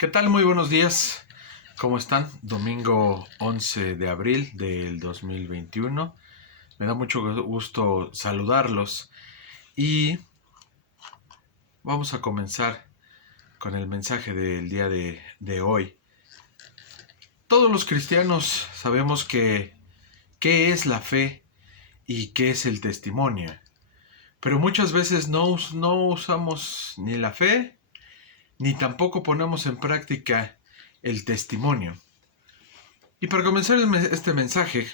¿Qué tal? Muy buenos días. ¿Cómo están? Domingo 11 de abril del 2021. Me da mucho gusto saludarlos y vamos a comenzar con el mensaje del día de hoy. Todos los cristianos sabemos qué es la fe y qué es el testimonio, pero muchas veces no usamos ni la fe ni tampoco ponemos en práctica el testimonio. Y para comenzar este mensaje,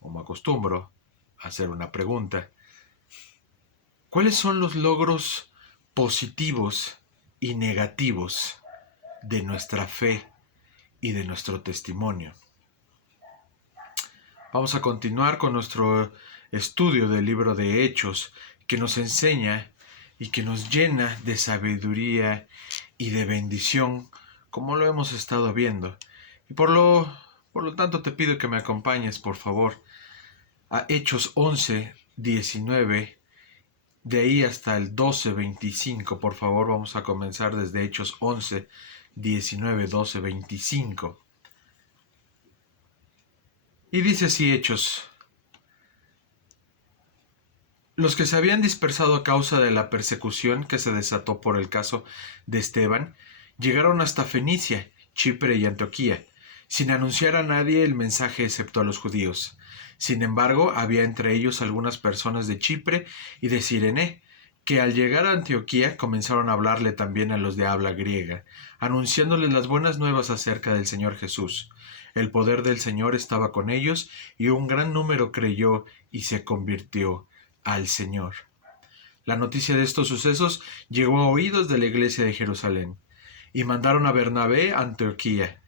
como acostumbro, a hacer una pregunta. ¿Cuáles son los logros positivos y negativos de nuestra fe y de nuestro testimonio? Vamos a continuar con nuestro estudio del libro de Hechos, que nos enseña y que nos llena de sabiduría y de bendición, como lo hemos estado viendo. Y por lo tanto te pido que me acompañes, por favor, a Hechos 11, 19, de ahí hasta el 12, 25. Por favor, vamos a comenzar desde Hechos 11, 19, 12, 25. Y dice así Hechos: los que se habían dispersado a causa de la persecución que se desató por el caso de Esteban, llegaron hasta Fenicia, Chipre y Antioquía, sin anunciar a nadie el mensaje excepto a los judíos. Sin embargo, había entre ellos algunas personas de Chipre y de Cirene, que al llegar a Antioquía comenzaron a hablarle también a los de habla griega, anunciándoles las buenas nuevas acerca del Señor Jesús. El poder del Señor estaba con ellos, y un gran número creyó y se convirtió al Señor. La noticia de estos sucesos llegó a oídos de la iglesia de Jerusalén, y mandaron a Bernabé a Antioquía.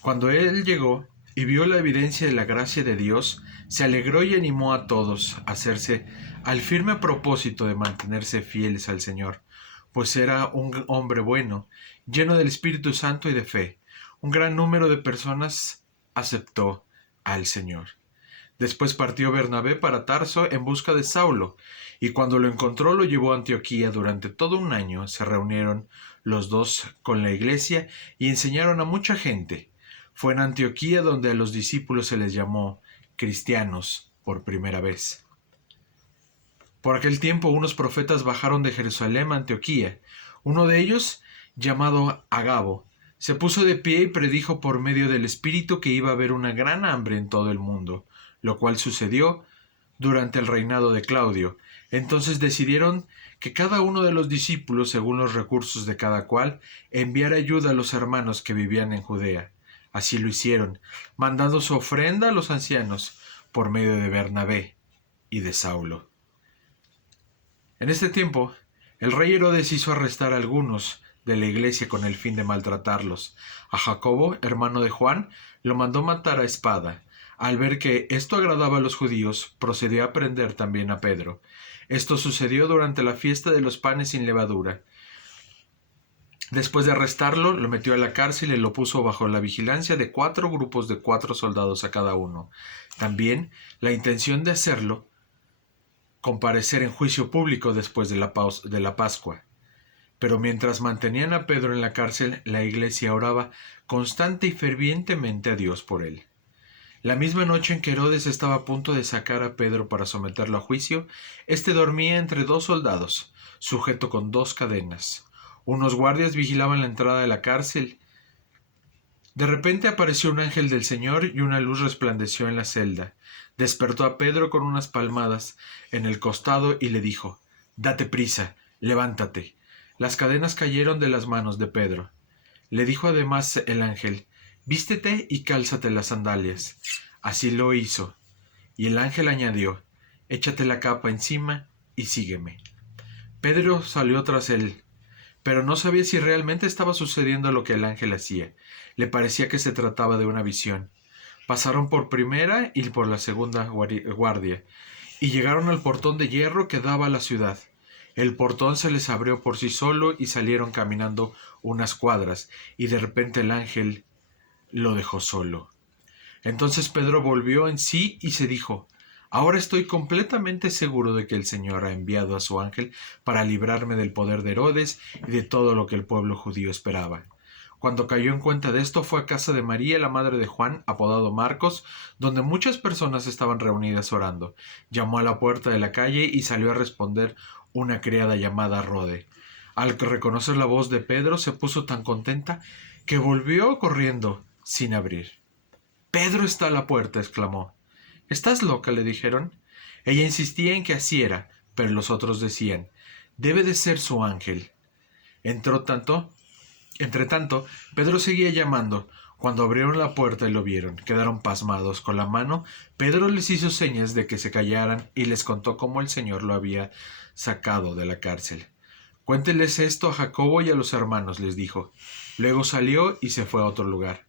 Cuando él llegó y vio la evidencia de la gracia de Dios, se alegró y animó a todos a hacerse al firme propósito de mantenerse fieles al Señor, pues era un hombre bueno, lleno del Espíritu Santo y de fe. Un gran número de personas aceptó al Señor. Después partió Bernabé para Tarso en busca de Saulo, y cuando lo encontró lo llevó a Antioquía. Durante todo un año se reunieron los dos con la iglesia y enseñaron a mucha gente. Fue en Antioquía donde a los discípulos se les llamó cristianos por primera vez. Por aquel tiempo unos profetas bajaron de Jerusalén a Antioquía. Uno de ellos, llamado Agabo, se puso de pie y predijo por medio del Espíritu que iba a haber una gran hambre en todo el mundo, lo cual sucedió durante el reinado de Claudio. Entonces decidieron que cada uno de los discípulos, según los recursos de cada cual, enviara ayuda a los hermanos que vivían en Judea. Así lo hicieron, mandando su ofrenda a los ancianos por medio de Bernabé y de Saulo. En este tiempo, el rey Herodes hizo arrestar a algunos de la iglesia con el fin de maltratarlos. A Jacobo, hermano de Juan, lo mandó matar a espada. Al ver que esto agradaba a los judíos, procedió a prender también a Pedro. Esto sucedió durante la fiesta de los panes sin levadura. Después de arrestarlo, lo metió a la cárcel y lo puso bajo la vigilancia de 4 grupos de 4 soldados a cada uno. También la intención de hacerlo comparecer en juicio público después de la Pascua. Pero mientras mantenían a Pedro en la cárcel, la iglesia oraba constante y fervientemente a Dios por él. La misma noche en que Herodes estaba a punto de sacar a Pedro para someterlo a juicio, éste dormía entre 2 soldados, sujeto con 2 cadenas. Unos guardias vigilaban la entrada de la cárcel. De repente apareció un ángel del Señor y una luz resplandeció en la celda. Despertó a Pedro con unas palmadas en el costado y le dijo: «Date prisa, levántate». Las cadenas cayeron de las manos de Pedro. Le dijo además el ángel: «Vístete y cálzate las sandalias». Así lo hizo. Y el ángel añadió: «Échate la capa encima y sígueme». Pedro salió tras él, pero no sabía si realmente estaba sucediendo lo que el ángel hacía. Le parecía que se trataba de una visión. Pasaron por primera y por la segunda guardia, y llegaron al portón de hierro que daba a la ciudad. El portón se les abrió por sí solo y salieron caminando unas cuadras, y de repente el ángel lo dejó solo. Entonces Pedro volvió en sí y se dijo: «Ahora estoy completamente seguro de que el Señor ha enviado a su ángel para librarme del poder de Herodes y de todo lo que el pueblo judío esperaba». Cuando cayó en cuenta de esto, fue a casa de María, la madre de Juan, apodado Marcos, donde muchas personas estaban reunidas orando. Llamó a la puerta de la calle y salió a responder una criada llamada Rode. Al reconocer la voz de Pedro, se puso tan contenta que volvió corriendo sin abrir. «Pedro está a la puerta», exclamó. «¿Estás loca?», le dijeron. Ella insistía en que así era, pero los otros decían: «Debe de ser su ángel». Entre tanto, Pedro seguía llamando. Cuando abrieron la puerta y lo vieron, quedaron pasmados. Con la mano, Pedro les hizo señas de que se callaran y les contó cómo el Señor lo había sacado de la cárcel. «Cuénteles esto a Jacobo y a los hermanos», les dijo. Luego salió y se fue a otro lugar.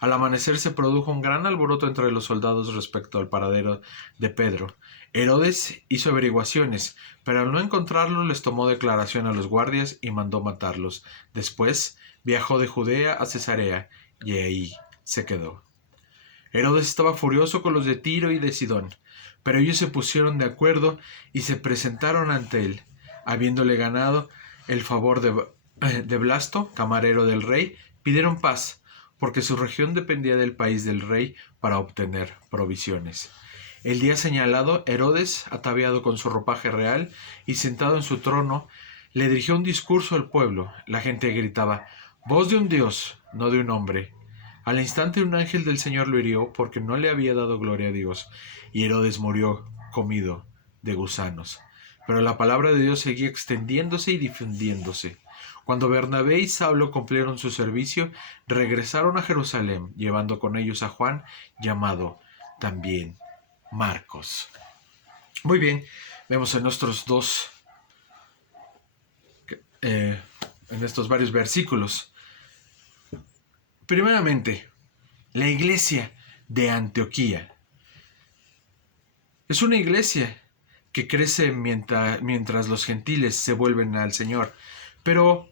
Al amanecer se produjo un gran alboroto entre los soldados respecto al paradero de Pedro. Herodes hizo averiguaciones, pero al no encontrarlo les tomó declaración a los guardias y mandó matarlos. Después viajó de Judea a Cesarea y ahí se quedó. Herodes estaba furioso con los de Tiro y de Sidón, pero ellos se pusieron de acuerdo y se presentaron ante él. Habiéndole ganado el favor de Blasto, camarero del rey, pidieron paz, porque su región dependía del país del rey para obtener provisiones. El día señalado, Herodes, ataviado con su ropaje real y sentado en su trono, le dirigió un discurso al pueblo. La gente gritaba: «Voz de un dios, no de un hombre». Al instante un ángel del Señor lo hirió porque no le había dado gloria a Dios, y Herodes murió comido de gusanos. Pero la palabra de Dios seguía extendiéndose y difundiéndose. Cuando Bernabé y Saulo cumplieron su servicio, regresaron a Jerusalén, llevando con ellos a Juan, llamado también Marcos. Muy bien, vemos en estos varios versículos. Primeramente, la iglesia de Antioquía. Es una iglesia que crece mientras los gentiles se vuelven al Señor, pero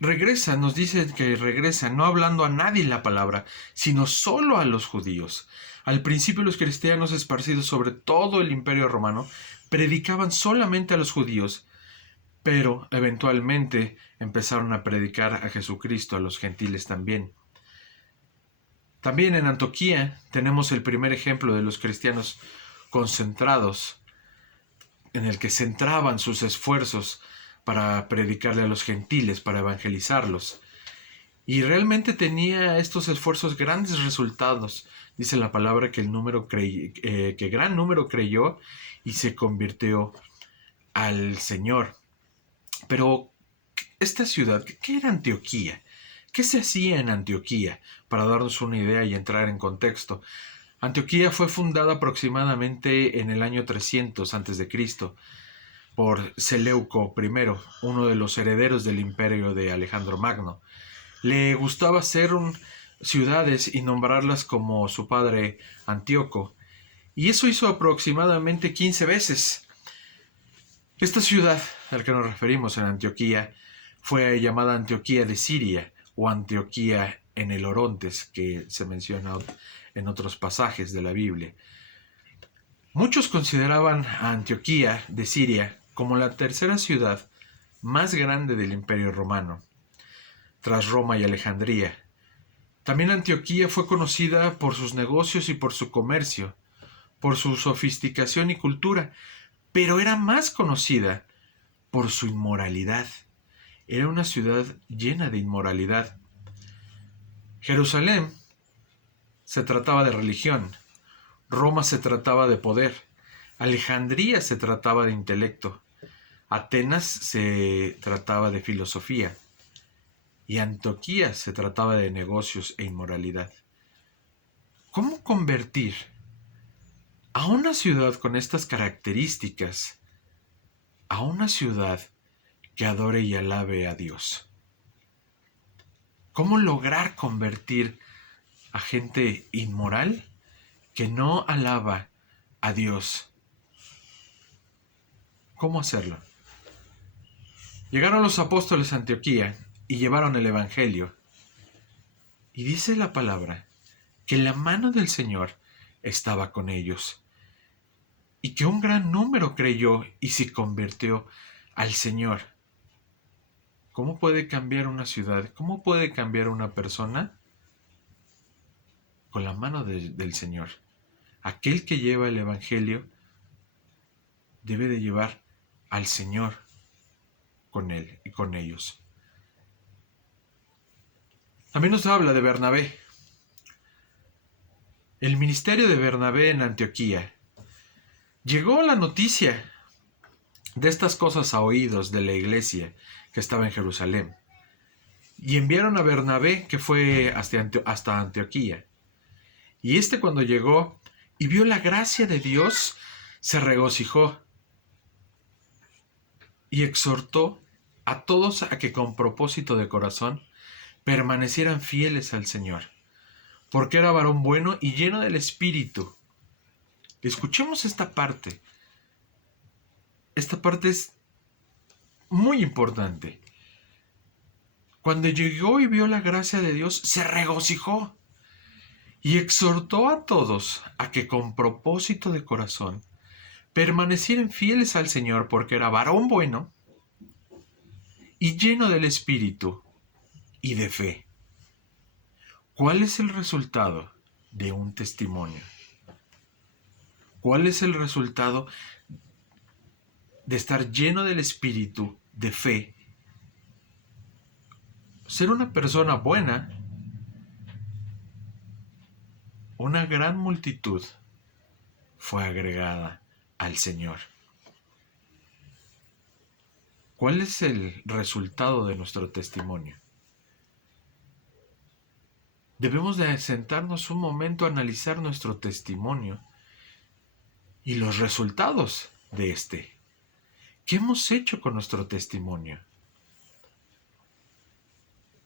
regresa, nos dice que regresa, no hablando a nadie la palabra, sino solo a los judíos. Al principio los cristianos esparcidos sobre todo el imperio romano predicaban solamente a los judíos, pero eventualmente empezaron a predicar a Jesucristo a los gentiles también. También en Antioquía tenemos el primer ejemplo de los cristianos concentrados, en el que centraban sus esfuerzos para predicarle a los gentiles, para evangelizarlos. Y realmente tenía estos esfuerzos grandes resultados. Dice la palabra que que gran número creyó y se convirtió al Señor. Pero esta ciudad, ¿qué era Antioquía? ¿Qué se hacía en Antioquía? Para darnos una idea y entrar en contexto. Antioquía fue fundada aproximadamente en el año 300 a.C. por Seleuco I, uno de los herederos del imperio de Alejandro Magno. Le gustaba hacer ciudades y nombrarlas como su padre Antíoco, y eso hizo aproximadamente 15 veces. Esta ciudad a la que nos referimos en Antioquía fue llamada Antioquía de Siria o Antioquía en el Orontes, que se menciona en otros pasajes de la Biblia. Muchos consideraban a Antioquía de Siria como la tercera ciudad más grande del Imperio Romano, tras Roma y Alejandría. También Antioquía fue conocida por sus negocios y por su comercio, por su sofisticación y cultura, pero era más conocida por su inmoralidad. Era una ciudad llena de inmoralidad. Jerusalén se trataba de religión, Roma se trataba de poder, Alejandría se trataba de intelecto, Atenas se trataba de filosofía y Antioquía se trataba de negocios e inmoralidad. ¿Cómo convertir a una ciudad con estas características a una ciudad que adore y alabe a Dios? ¿Cómo lograr convertir a gente inmoral que no alaba a Dios? ¿Cómo hacerlo? Llegaron los apóstoles a Antioquía y llevaron el Evangelio. Y dice la palabra que la mano del Señor estaba con ellos y que un gran número creyó y se convirtió al Señor. ¿Cómo puede cambiar una ciudad? ¿Cómo puede cambiar una persona? Con la mano del Señor. Aquel que lleva el Evangelio debe de llevar al Señor con él y con ellos. También nos habla de Bernabé. El ministerio de Bernabé en Antioquía. Llegó la noticia de estas cosas a oídos de la iglesia que estaba en Jerusalén. Y enviaron a Bernabé, que fue hasta Antioquía. Y cuando llegó y vio la gracia de Dios, se regocijó y exhortó a todos a que con propósito de corazón permanecieran fieles al Señor, porque era varón bueno y lleno del Espíritu. Escuchemos esta parte. Esta parte es muy importante. Cuando llegó y vio la gracia de Dios, se regocijó y exhortó a todos a que con propósito de corazón permanecieran fieles al Señor, porque era varón bueno y lleno del Espíritu y de fe. ¿Cuál es el resultado de un testimonio? ¿Cuál es el resultado de estar lleno del Espíritu, de fe? Ser una persona buena. Una gran multitud fue agregada al Señor. ¿Cuál es el resultado de nuestro testimonio? Debemos de sentarnos un momento a analizar nuestro testimonio y los resultados de este. ¿Qué hemos hecho con nuestro testimonio?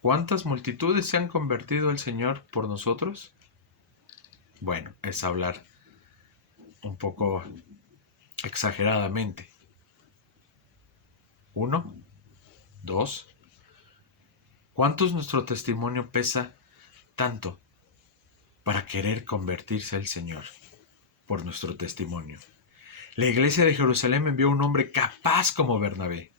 ¿Cuántas multitudes se han convertido al Señor por nosotros? Bueno, es hablar un poco exageradamente. 1, 2. ¿Cuántos nuestro testimonio pesa tanto para querer convertirse al Señor por nuestro testimonio? La iglesia de Jerusalén envió un hombre capaz como Bernabé,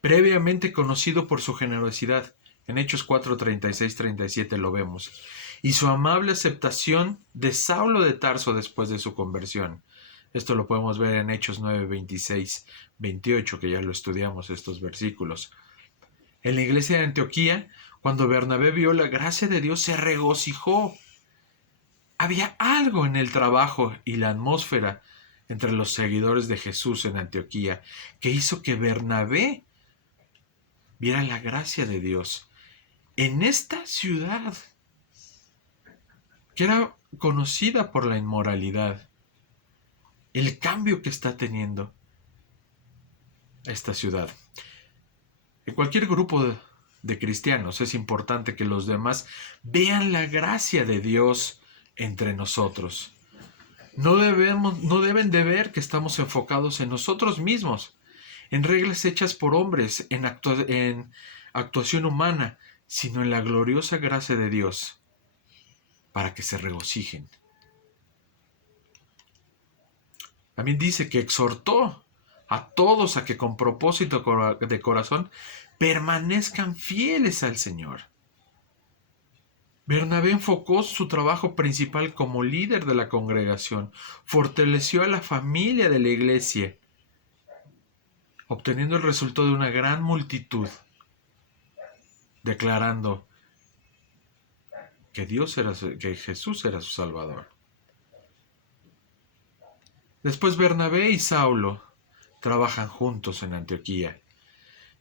previamente conocido por su generosidad. En Hechos 4, 36, 37 lo vemos. Y su amable aceptación de Saulo de Tarso después de su conversión. Esto lo podemos ver en Hechos 9, 26, 28, que ya lo estudiamos estos versículos. En la iglesia de Antioquía, cuando Bernabé vio la gracia de Dios, se regocijó. Había algo en el trabajo y la atmósfera entre los seguidores de Jesús en Antioquía que hizo que Bernabé viera la gracia de Dios en esta ciudad que era conocida por la inmoralidad. El cambio que está teniendo esta ciudad. En cualquier grupo de cristianos es importante que los demás vean la gracia de Dios entre nosotros. No deben de ver que estamos enfocados en nosotros mismos, en reglas hechas por hombres, en actuación humana, sino en la gloriosa gracia de Dios, para que se regocijen. También dice que exhortó a todos a que con propósito de corazón permanezcan fieles al Señor. Bernabé enfocó su trabajo principal como líder de la congregación, fortaleció a la familia de la iglesia, obteniendo el resultado de una gran multitud, declarando que Jesús era su Salvador. Después Bernabé y Saulo trabajan juntos en Antioquía.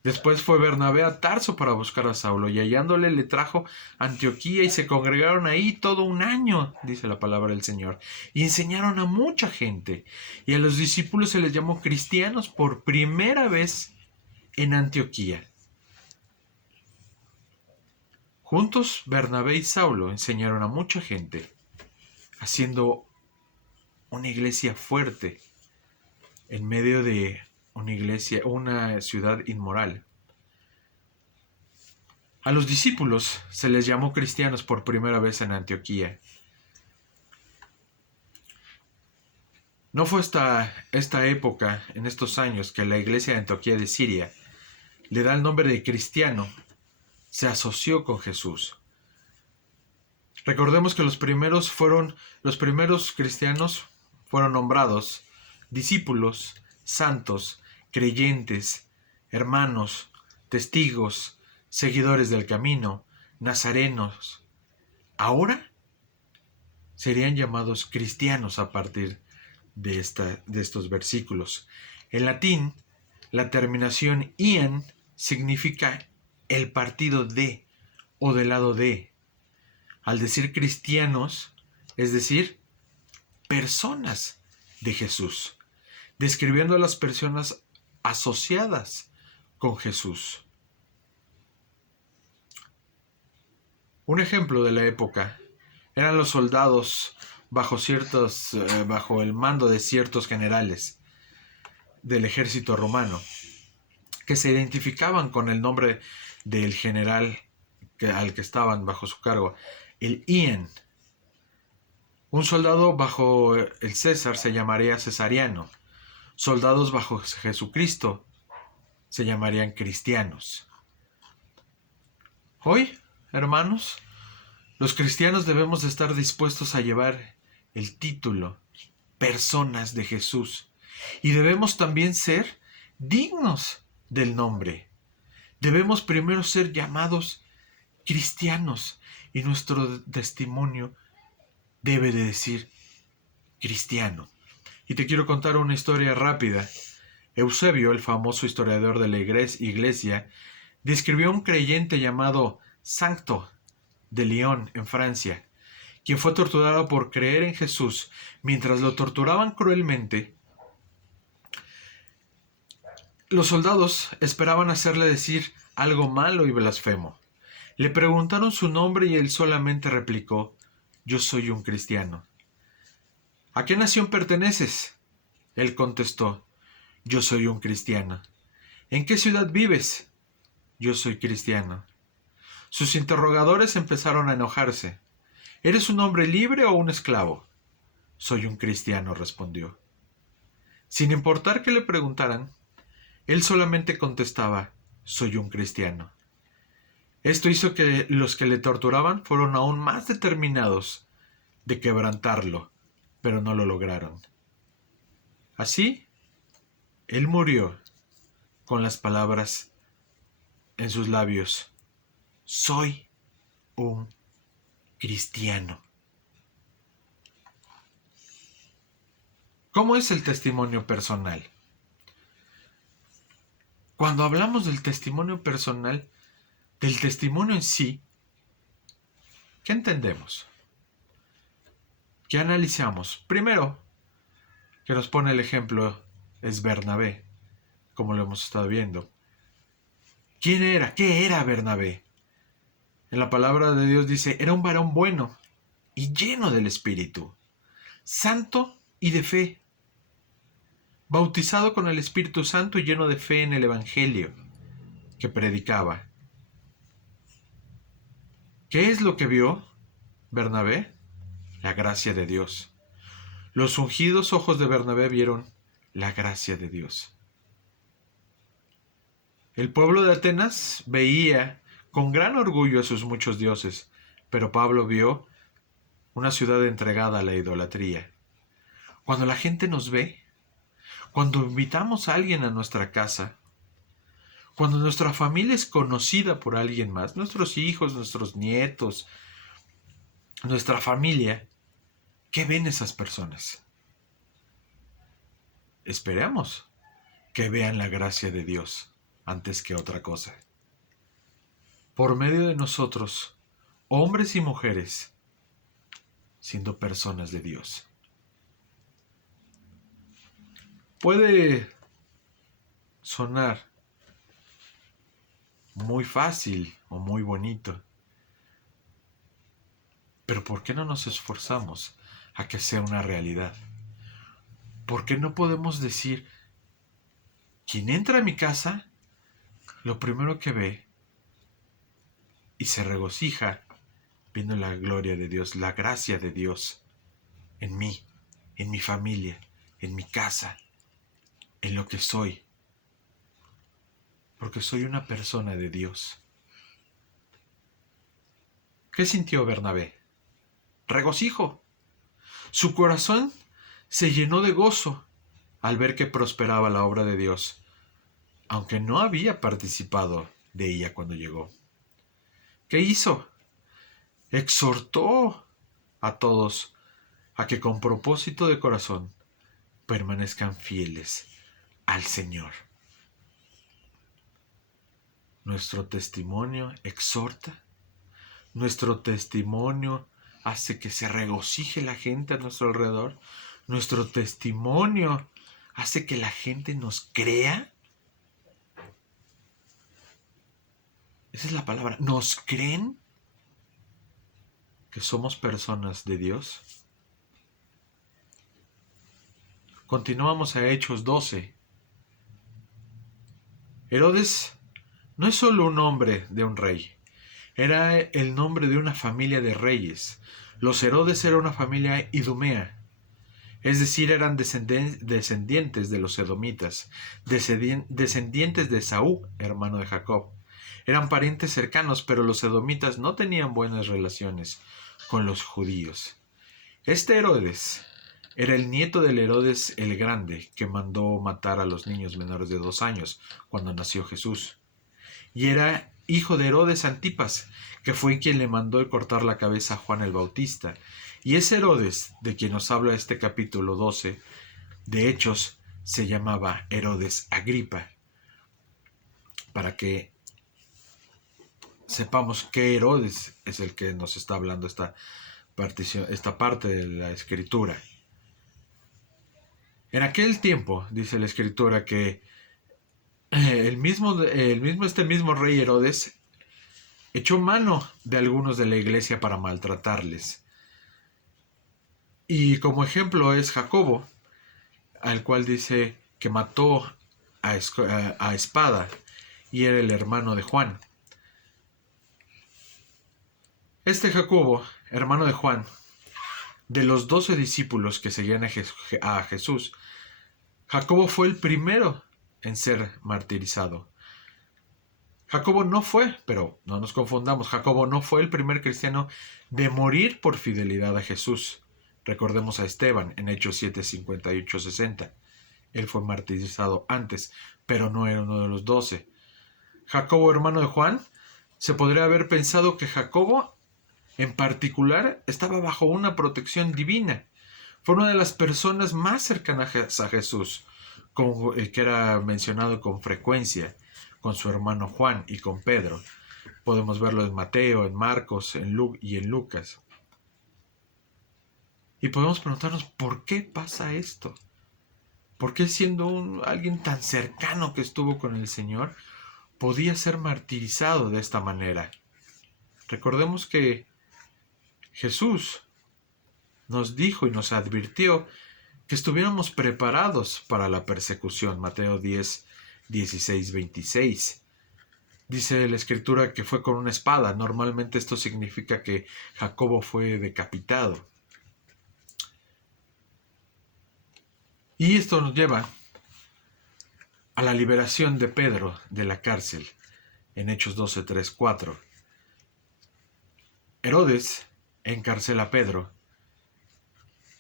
Después fue Bernabé a Tarso para buscar a Saulo, y hallándole le trajo a Antioquía, y se congregaron ahí todo un año, dice la palabra del Señor, y enseñaron a mucha gente, y a los discípulos se les llamó cristianos por primera vez en Antioquía. Juntos Bernabé y Saulo enseñaron a mucha gente, haciendo una iglesia fuerte en medio de una ciudad inmoral. A los discípulos se les llamó cristianos por primera vez en Antioquía. No fue hasta esta época, en estos años, que la iglesia de Antioquía de Siria le da el nombre de cristiano, se asoció con Jesús. Recordemos que los primeros cristianos fueron nombrados discípulos, santos, creyentes, hermanos, testigos, seguidores del camino, nazarenos. Ahora serían llamados cristianos a partir de estos versículos. En latín, la terminación ian significa el partido de o del lado de. Al decir cristianos, es decir, personas de Jesús, describiendo a las personas asociadas con Jesús. Un ejemplo de la época eran los soldados bajo el mando de ciertos generales del ejército romano, que se identificaban con el nombre del general al que estaban bajo su cargo, el ian. Un soldado bajo el César se llamaría cesariano. Soldados bajo Jesucristo se llamarían cristianos. Hoy, hermanos, los cristianos debemos de estar dispuestos a llevar el título personas de Jesús, y debemos también ser dignos del nombre. Debemos primero ser llamados cristianos, y nuestro testimonio debe de decir cristiano. Y te quiero contar una historia rápida. Eusebio, el famoso historiador de la iglesia, describió a un creyente llamado Sancto de Lyon, en Francia, quien fue torturado por creer en Jesús. Mientras lo torturaban cruelmente, los soldados esperaban hacerle decir algo malo y blasfemo. Le preguntaron su nombre y él solamente replicó: yo soy un cristiano. ¿A qué nación perteneces? Él contestó: yo soy un cristiano. ¿En qué ciudad vives? Yo soy cristiano. Sus interrogadores empezaron a enojarse. ¿Eres un hombre libre o un esclavo? Soy un cristiano, respondió. Sin importar qué le preguntaran, él solamente contestaba: soy un cristiano. Esto hizo que los que le torturaban fueron aún más determinados de quebrantarlo, pero no lo lograron. Así, él murió con las palabras en sus labios: soy un cristiano. ¿Cómo es el testimonio personal? Cuando hablamos del testimonio personal, del testimonio en sí, ¿qué entendemos? ¿Qué analizamos? Primero, que nos pone el ejemplo, es Bernabé, como lo hemos estado viendo. ¿Quién era? ¿Qué era Bernabé? En la palabra de Dios dice: era un varón bueno y lleno del Espíritu, santo y de fe, bautizado con el Espíritu Santo y lleno de fe en el Evangelio que predicaba. ¿Qué es lo que vio Bernabé? La gracia de Dios. Los ungidos ojos de Bernabé vieron la gracia de Dios. El pueblo de Atenas veía con gran orgullo a sus muchos dioses, pero Pablo vio una ciudad entregada a la idolatría. Cuando la gente nos ve, cuando invitamos a alguien a nuestra casa, cuando nuestra familia es conocida por alguien más, nuestros hijos, nuestros nietos, nuestra familia, ¿qué ven esas personas? Esperemos que vean la gracia de Dios antes que otra cosa. Por medio de nosotros, hombres y mujeres, siendo personas de Dios. Puede sonar muy fácil o muy bonito, pero ¿por qué no nos esforzamos a que sea una realidad? ¿Por qué no podemos decir: quien entra a mi casa, lo primero que ve y se regocija viendo la gloria de Dios, la gracia de Dios en mí, en mi familia, en mi casa, en lo que soy? porque soy una persona de Dios. ¿Qué sintió Bernabé? Regocijo. Su corazón se llenó de gozo al ver que prosperaba la obra de Dios, aunque no había participado de ella cuando llegó. ¿Qué hizo? Exhortó a todos a que con propósito de corazón permanezcan fieles al Señor. Nuestro testimonio exhorta, nuestro testimonio hace que se regocije la gente a nuestro alrededor, nuestro testimonio hace que la gente nos crea. Esa es la palabra. ¿Nos creen que somos personas de Dios? Continuamos a Hechos 12. Herodes no es solo un nombre de un rey, era el nombre de una familia de reyes. Los Herodes era una familia idumea, es decir, eran descendientes de los edomitas, descendientes de Esaú, hermano de Jacob. Eran parientes cercanos, pero los edomitas no tenían buenas relaciones con los judíos. Este Herodes era el nieto del Herodes el Grande, que mandó matar a los niños menores de 2 años cuando nació Jesús. Y era hijo de Herodes Antipas, que fue quien le mandó cortar la cabeza a Juan el Bautista. Y ese Herodes, de quien nos habla este capítulo 12 de Hechos, se llamaba Herodes Agripa. Para que sepamos qué Herodes es el que nos está hablando esta parte de la escritura. En aquel tiempo, dice la escritura, que este mismo rey Herodes echó mano de algunos de la iglesia para maltratarles. Y como ejemplo es Jacobo, al cual dice que mató a espada y era el hermano de Juan. Este Jacobo, hermano de Juan, de los 12 discípulos que seguían a Jesús, Jacobo fue el primero en ser martirizado. Jacobo no fue, pero no nos confundamos, Jacobo no fue el primer cristiano de morir por fidelidad a Jesús. Recordemos a Esteban en Hechos 7, 58, 60. Él fue martirizado antes, pero no era uno de los 12. Jacobo, hermano de Juan, se podría haber pensado que Jacobo, en particular, estaba bajo una protección divina. Fue una de las personas más cercanas a Jesús, que era mencionado con frecuencia, con su hermano Juan y con Pedro. Podemos verlo en Mateo, en Marcos, en Luke y en Lucas. Y podemos preguntarnos, ¿por qué pasa esto? ¿Por qué siendo alguien tan cercano que estuvo con el Señor, podía ser martirizado de esta manera? Recordemos que Jesús nos dijo y nos advirtió que estuviéramos preparados para la persecución. Mateo 10, 16, 26. Dice la escritura que fue con una espada. Normalmente esto significa que Jacobo fue decapitado. Y esto nos lleva a la liberación de Pedro de la cárcel en Hechos 12, 3, 4. Herodes encarcela a Pedro.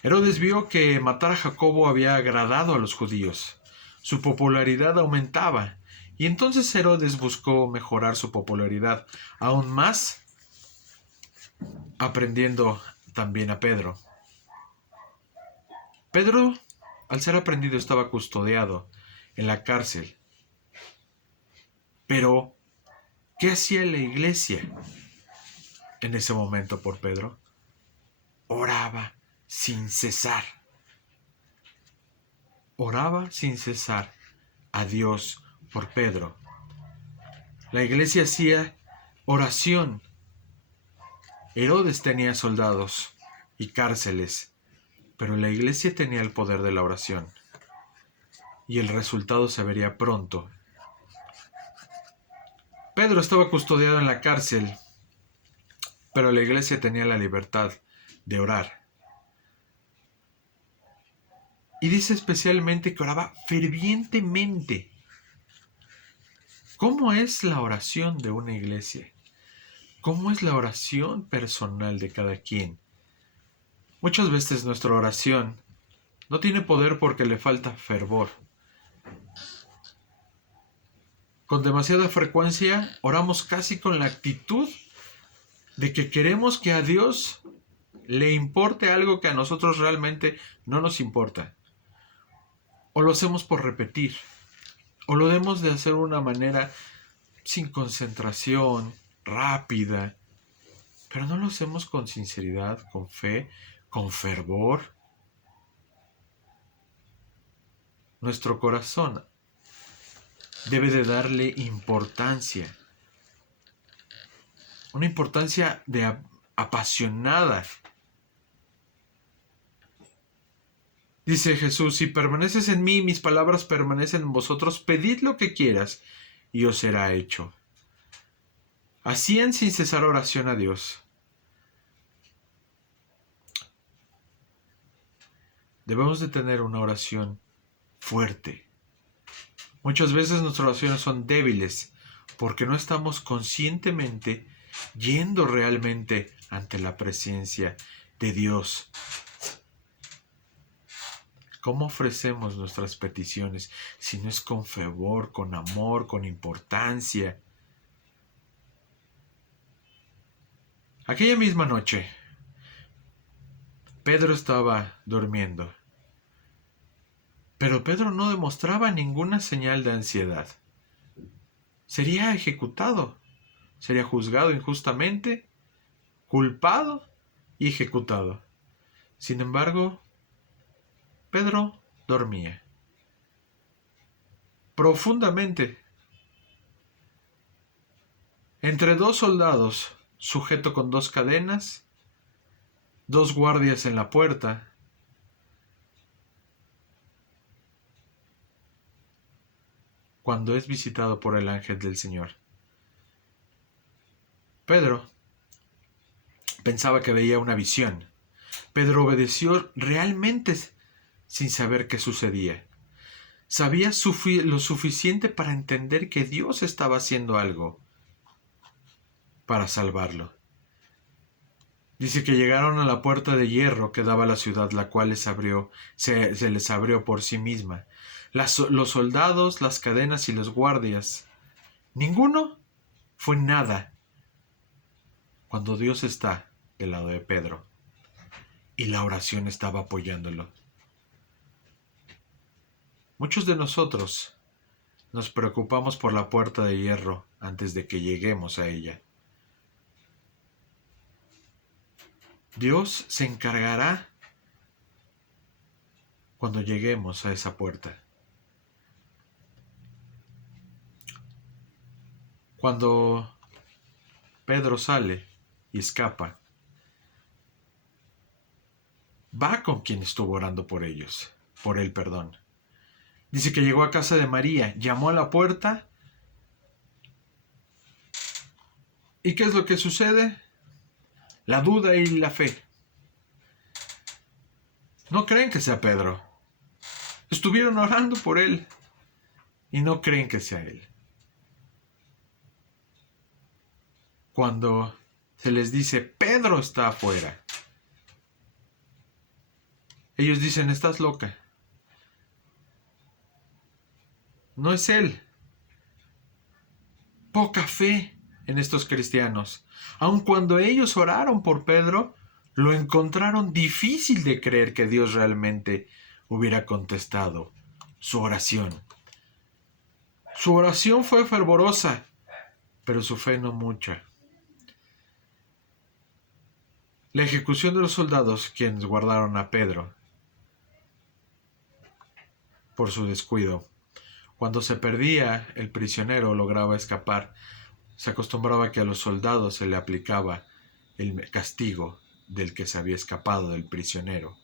Herodes vio que matar a Jacobo había agradado a los judíos. Su popularidad aumentaba, y entonces Herodes buscó mejorar su popularidad aún más, aprendiendo también a Pedro. Pedro, al ser aprendido, estaba custodiado en la cárcel. Pero, ¿qué hacía la iglesia en ese momento por Pedro? Oraba sin cesar. Oraba sin cesar a Dios por Pedro. La iglesia hacía oración. Herodes tenía soldados y cárceles, pero la iglesia tenía el poder de la oración. Y el resultado se vería pronto. Pedro estaba custodiado en la cárcel, pero la iglesia tenía la libertad de orar. Y dice especialmente que oraba fervientemente. ¿Cómo es la oración de una iglesia? ¿Cómo es la oración personal de cada quien? Muchas veces nuestra oración no tiene poder porque le falta fervor. Con demasiada frecuencia oramos casi con la actitud de que queremos que a Dios le importe algo que a nosotros realmente no nos importa. O lo hacemos por repetir, o lo debemos de hacer de una manera sin concentración, rápida, pero no lo hacemos con sinceridad, con fe, con fervor. Nuestro corazón debe de darle importancia, una importancia apasionada. Dice Jesús, si permaneces en mí y mis palabras permanecen en vosotros, pedid lo que quieras y os será hecho. Hacían sin cesar oración a Dios. Debemos de tener una oración fuerte. Muchas veces nuestras oraciones son débiles porque no estamos conscientemente yendo realmente ante la presencia de Dios. ¿Cómo ofrecemos nuestras peticiones si no es con fervor, con amor, con importancia? Aquella misma noche, Pedro estaba durmiendo, pero Pedro no demostraba ninguna señal de ansiedad. Sería ejecutado, sería juzgado injustamente, culpado y ejecutado. Sin embargo, Pedro dormía profundamente entre dos soldados, sujeto con dos cadenas, dos guardias en la puerta. Cuando es visitado por el ángel del Señor. Pedro pensaba que veía una visión. Pedro obedeció realmente sin saber qué sucedía. Sabía lo suficiente para entender que Dios estaba haciendo algo para salvarlo. Dice que llegaron a la puerta de hierro que daba a la ciudad, la cual se les abrió por sí misma. Los soldados, las cadenas y los guardias, ninguno fue nada cuando Dios está del lado de Pedro y la oración estaba apoyándolo. Muchos de nosotros nos preocupamos por la puerta de hierro antes de que lleguemos a ella. Dios se encargará cuando lleguemos a esa puerta. Cuando Pedro sale y escapa, va con quien estuvo orando por ellos, por él, perdón. Dice que llegó a casa de María, llamó a la puerta. ¿Y qué es lo que sucede? La duda y la fe. No creen que sea Pedro. Estuvieron orando por él y no creen que sea él. Cuando se les dice, Pedro está afuera, ellos dicen, estás loca. No es él. Poca fe en estos cristianos. Aun cuando ellos oraron por Pedro, lo encontraron difícil de creer que Dios realmente hubiera contestado su oración. Su oración fue fervorosa, pero su fe no mucha. La ejecución de los soldados, quienes guardaron a Pedro por su descuido. Cuando se perdía el prisionero o lograba escapar, se acostumbraba que a los soldados se le aplicaba el castigo del que se había escapado del prisionero.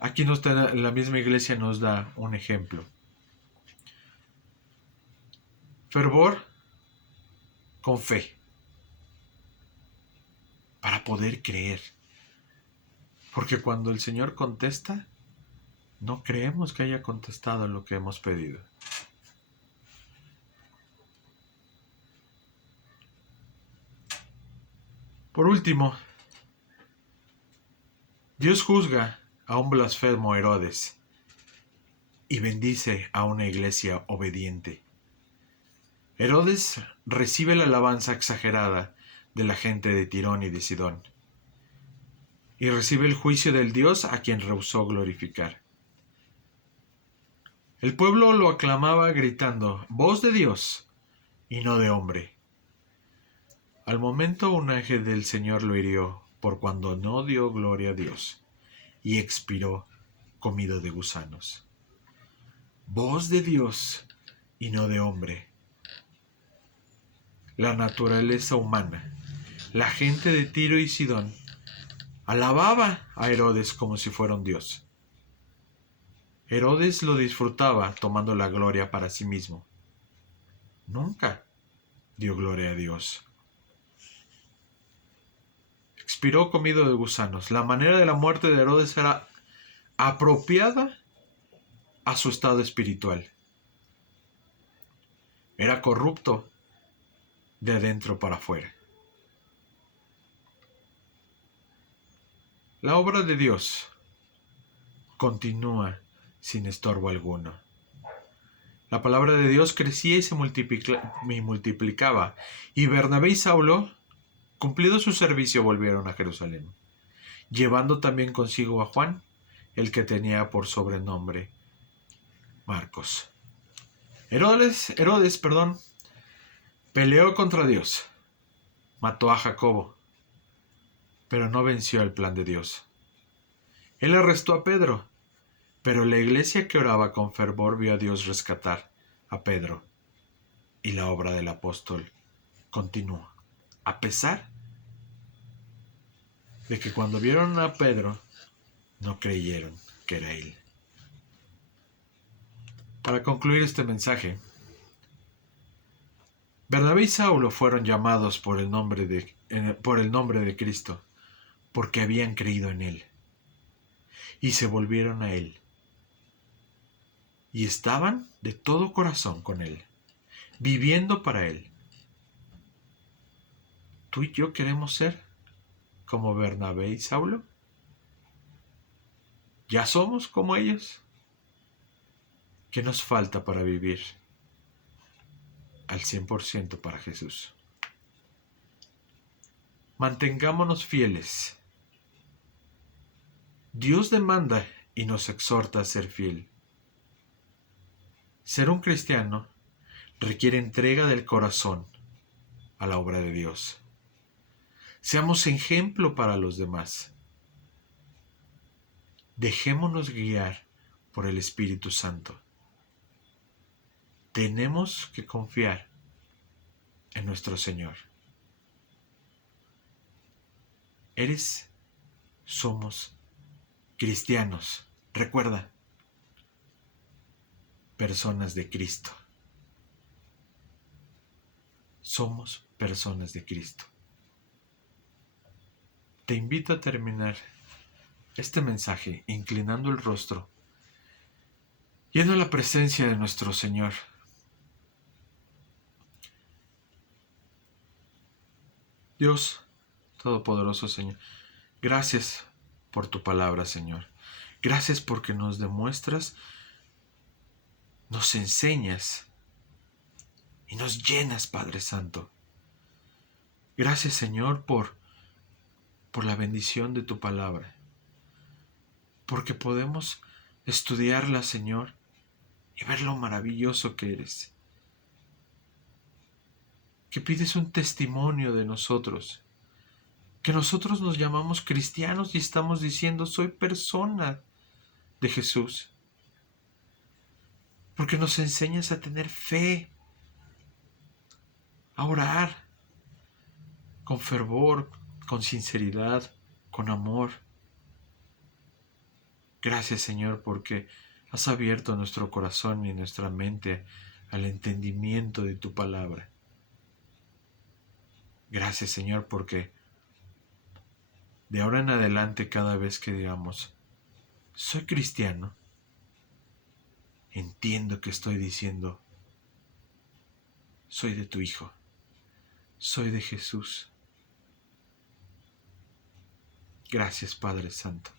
Aquí la misma iglesia nos da un ejemplo. Fervor con fe, para poder creer. Porque cuando el Señor contesta, no creemos que haya contestado lo que hemos pedido. Por último, Dios juzga a un blasfemo Herodes y bendice a una iglesia obediente. Herodes recibe la alabanza exagerada de la gente de Tirón y de Sidón, y recibe el juicio del Dios a quien rehusó glorificar. El pueblo lo aclamaba gritando, voz de Dios y no de hombre. Al momento un ángel del Señor lo hirió por cuando no dio gloria a Dios, y expiró comido de gusanos. Voz de Dios y no de hombre. La naturaleza humana, la gente de Tiro y Sidón, alababa a Herodes como si fuera un dios. Herodes lo disfrutaba tomando la gloria para sí mismo. Nunca dio gloria a Dios. Expiró comido de gusanos. La manera de la muerte de Herodes era apropiada a su estado espiritual. Era corrupto de adentro para afuera. La obra de Dios continúa sin estorbo alguno. La palabra de Dios crecía y se multiplicaba, y Bernabé y Saulo, cumplido su servicio, volvieron a Jerusalén, llevando también consigo a Juan, el que tenía por sobrenombre Marcos. Herodes, peleó contra Dios, mató a Jacobo, pero no venció el plan de Dios. Él arrestó a Pedro, pero la iglesia que oraba con fervor vio a Dios rescatar a Pedro, y la obra del apóstol continuó, a pesar de que cuando vieron a Pedro no creyeron que era él. Para concluir este mensaje, Bernabé y Saulo fueron llamados por el nombre de Cristo, porque habían creído en él, y se volvieron a él, y estaban de todo corazón con él, viviendo para él. ¿Tú y yo queremos ser como Bernabé y Saulo? ¿Ya somos como ellos? ¿Qué nos falta para vivir al 100% para Jesús? Mantengámonos fieles. Dios demanda y nos exhorta a ser fiel. Ser un cristiano requiere entrega del corazón a la obra de Dios. Seamos ejemplo para los demás. Dejémonos guiar por el Espíritu Santo. Tenemos que confiar en nuestro Señor. Somos cristianos. Recuerda, personas de Cristo. Somos personas de Cristo. Te invito a terminar este mensaje inclinando el rostro, yendo a la presencia de nuestro Señor. Dios Todopoderoso, Señor, gracias por tu palabra, Señor. Gracias porque nos demuestras, nos enseñas y nos llenas, Padre Santo. Gracias, Señor, por la bendición de tu palabra, porque podemos estudiarla, Señor, y ver lo maravilloso que eres. Que pides un testimonio de nosotros, que nosotros nos llamamos cristianos y estamos diciendo soy persona de Jesús, porque nos enseñas a tener fe, a orar con fervor, con sinceridad, con amor. Gracias, Señor, porque has abierto nuestro corazón y nuestra mente al entendimiento de tu palabra. Gracias, Señor, porque de ahora en adelante, cada vez que digamos soy cristiano, entiendo que estoy diciendo, soy de tu Hijo, soy de Jesús. Gracias, Padre Santo.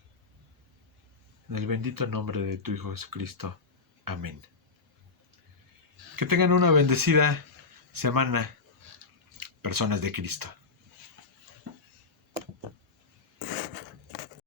En el bendito nombre de tu Hijo Jesucristo. Amén. Que tengan una bendecida semana, personas de Cristo.